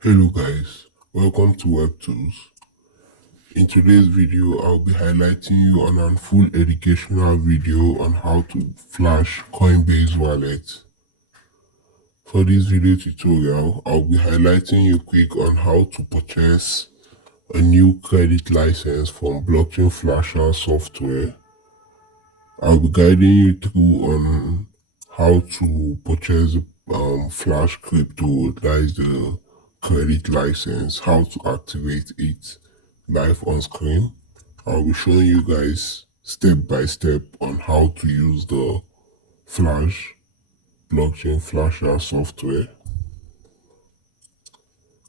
Hello guys, welcome to Web Tools. In today's video, I'll be highlighting you on a full educational video on how to flash Coinbase Wallet. For this video tutorial, I'll be highlighting you quick on how to purchase a new credit license from blockchain flasher software. I'll be guiding you through on how to purchase Flash Crypto, that is the credit license, how to activate it live on screen. I'll be showing you guys step by step on how to use the Flash blockchain flasher software.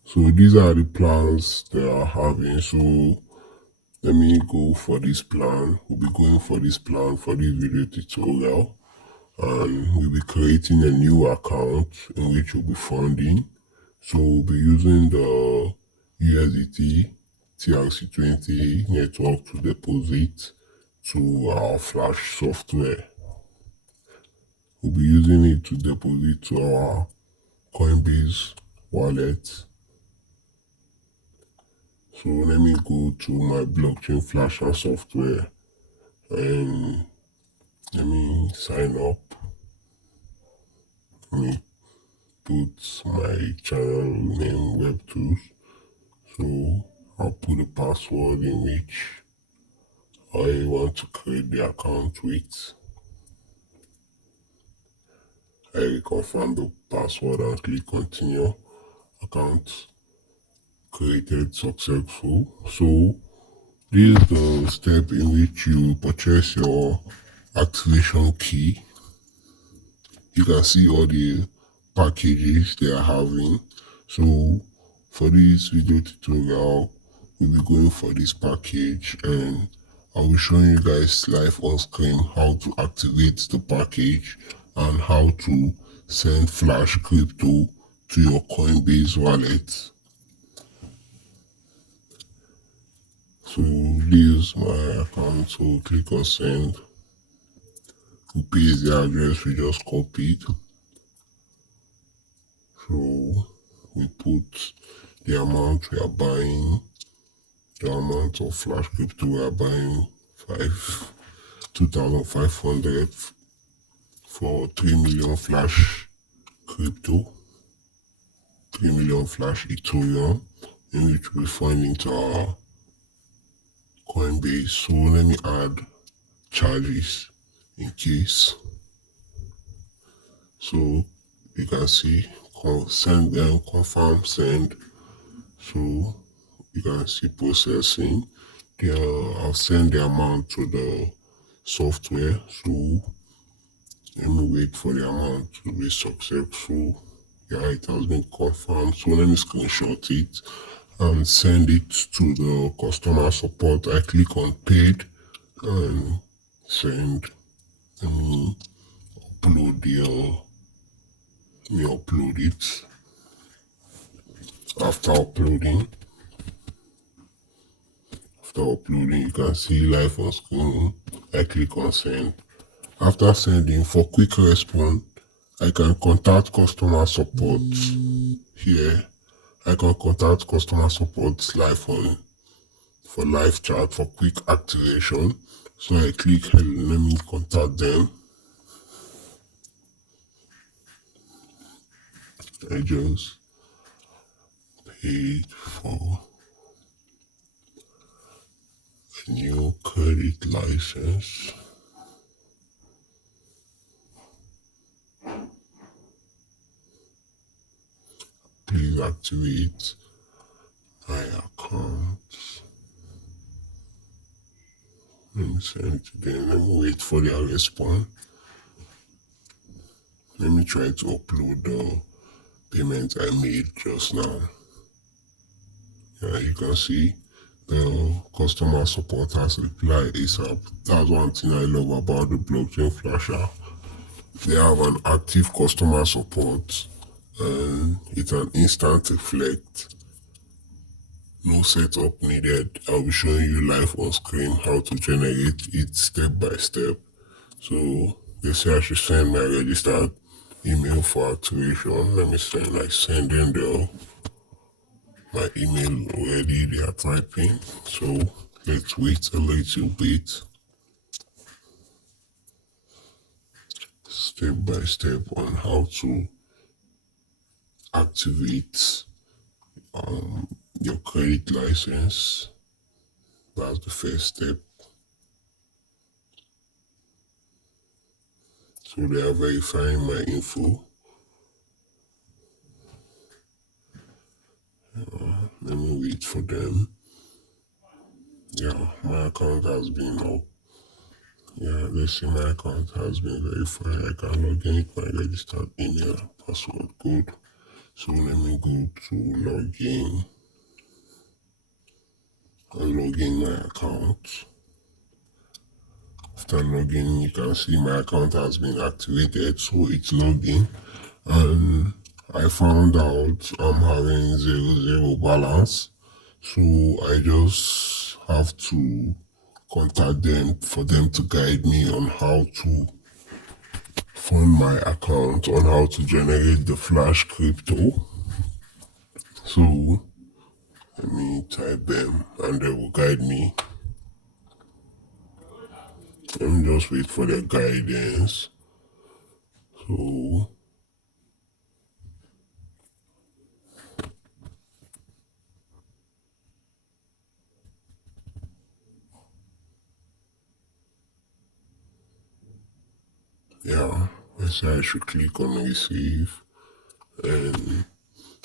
So these are the plans they are having. So let me go for this plan. We'll be going for this plan for this video tutorial. And we'll be creating a new account in which we'll be funding. So we'll be using the USDT TRC20 network to deposit to our Flash software. We'll be using it to deposit to our Coinbase wallet. So let me go to my blockchain flasher software and let me sign up. Let me put my channel name WebTools. So I'll put a password in which I want to create the account with. I confirm the password and click continue. Account created successful. So this is the step in which you purchase your activation key. You can see all the packages they are having. So for this video tutorial, we'll be going for this package and I'll be showing you guys live on screen how to activate the package and how to send Flash Crypto to your Coinbase wallet. So this is my account, so click on send. We paste the address we just copied. So we put the amount we are buying, the amount of Flash Crypto we are buying, 2,500 for 3 million Flash Crypto, 3 million Flash Ethereum, in which we find into our Coinbase. So let me add charges in case. So you can see send and confirm send. So you can see processing. I'll send the amount to the software. So let me wait for the amount to be successful. Yeah, it has been confirmed. So let me screenshot it and send it to the customer support. I click on paid and send. Let me upload it. After uploading, you can see live on screen. I click on send. After sending, for quick response, I can contact customer support here. I can contact customer support live for live chat for quick activation. So I click let me contact them. I just paid for a new credit license. Please activate my account. Let me send it to them. Let me wait for their response. Let me try to upload the payment I made just now. Yeah, you can see the customer support has replied ASAP. That's one thing I love about the blockchain flasher. They have an active customer support and it's an instant reflect. No setup needed. I'll be showing you live on screen how to generate it step by step. So they say I should send my registered email for activation. Let me send in the my email already, they are typing. So let's wait a little bit, step by step, on how to activate your credit license. That's the first step. So they are verifying my info. Let me wait for them. Yeah, my account has been up. Yeah, they say my account has been verified. I can log in with my registered email, password, code. So let me go to login and log in my account. After logging, you can see my account has been activated, so it's logged in. And I found out I'm having 0 balance, so I just have to contact them for them to guide me on how to fund my account, on how to generate the flash crypto. So let me type them and they will guide me. Let me just wait for their guidance. So yeah, I say I should click on receive and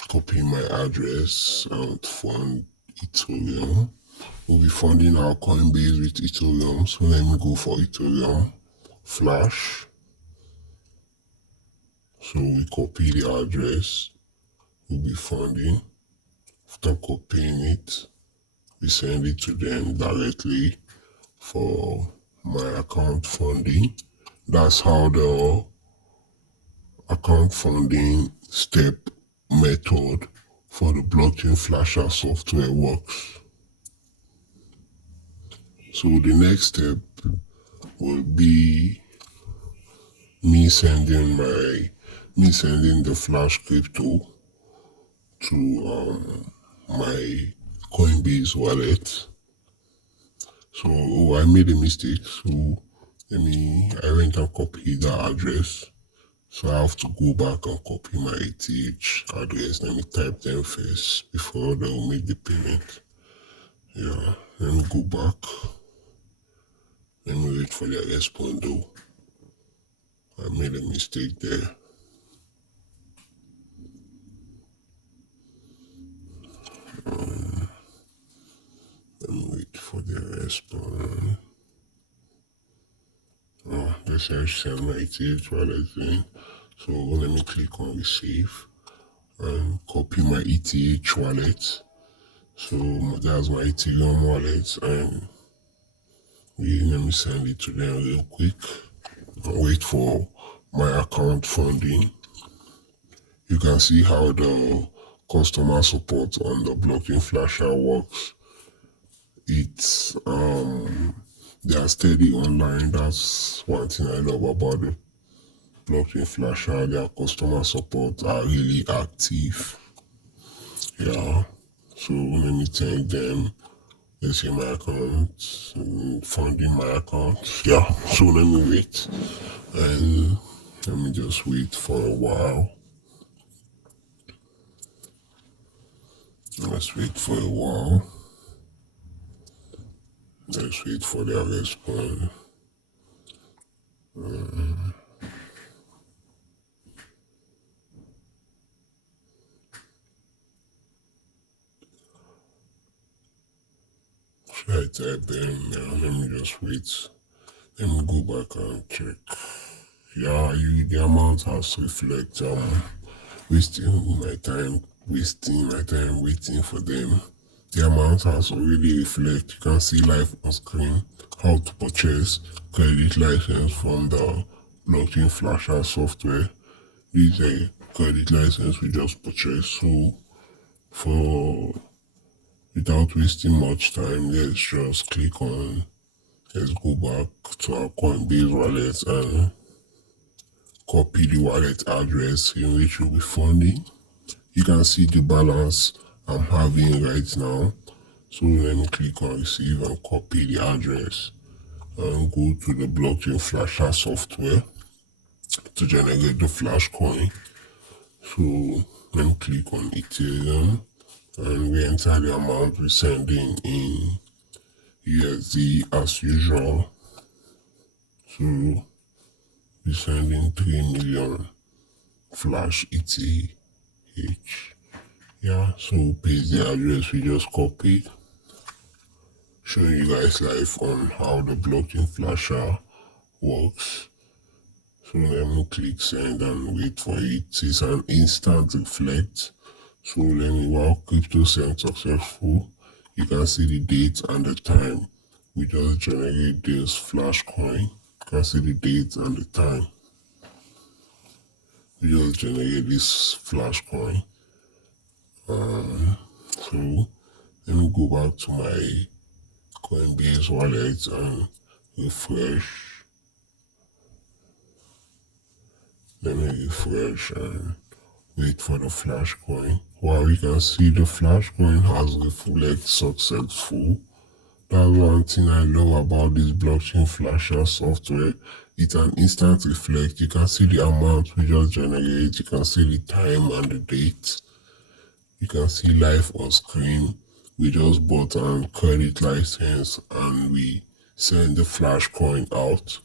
copy my address and fund Ethereum. We'll be funding our Coinbase with Ethereum, so let me go for Ethereum Flash. So we copy the address we'll be funding. After copying it, we send it to them directly for my account funding. That's how the account funding step method for the blockchain flasher software works. So the next step will be me sending the flash crypto to my Coinbase wallet. So I made a mistake. So I went and copied that address. So I have to go back and copy my ETH address. Let me type them first before they will make the payment. Yeah, let me go back. Let me wait for their response though. I made a mistake there. Let me wait for their response. Oh, they say I should send my ETH wallet thing. So let me click on receive and copy my ETH wallet. So that's my Ethereum wallet, and let me send it to them real quick and wait for my account funding. You can see how the customer support on the blockchain flasher works. It's they are steady online. That's one thing I love about the blockchain flasher. Their customer support are really active. Yeah. So let me thank them. Let's see my account, funding my account. Yeah. So let me wait and let me just wait for a while. Let's wait for a while. Let's wait for their response. Should I type them now? Let me just wait. Let me go back and check. Yeah, the amount has reflect wasting my time waiting for them. The amount has already reflect. You can see live on screen how to purchase credit license from the blockchain flasher software. This is a credit license we just purchased. So without wasting much time, let's go back to our Coinbase wallet and copy the wallet address in which we'll be funding. You can see the balance I'm having right now. So let me click on receive and copy the address and go to the blockchain flasher software to generate the flash coin. So let me click on Ethereum and we enter the amount we're sending in USD as usual. So we're sending 3 million flash ETH. Yeah, so paste the address we just copied. Showing you guys live on how the blockchain flasher works. So let me click send and wait for it. It's an instant reflect. So let me, while crypto sent successful, you can see the date and the time. We just generate this flash coin. You can see the date and the time. We just generate this flash coin. So let me go back to my Coinbase Wallet and refresh. Let me refresh and wait for the flash coin. While we can see the flash coin has reflect successful. That's one thing I love about this blockchain flasher software. It's an instant reflect. You can see the amount we just generate. You can see the time and the date. You can see live on screen. We just bought a credit license and we send the flash coin out.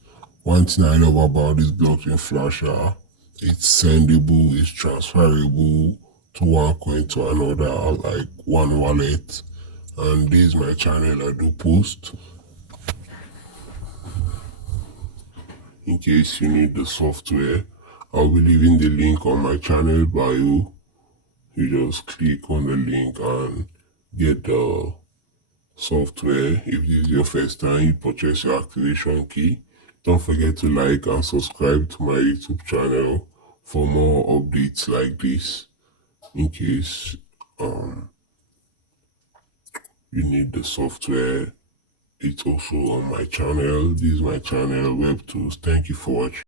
One thing I love about this blockchain flasher, it's sendable, it's transferable to one coin to another, like one wallet. And this is my channel. I do post in case you need the software. I'll be leaving the link on my channel bio. You just click on the link and get the software. If this is your first time, you purchase your activation key. Don't forget to like and subscribe to my YouTube channel for more updates like this. In case you need the software, it's also on my channel. This is my channel, Web Tools. Thank you for watching.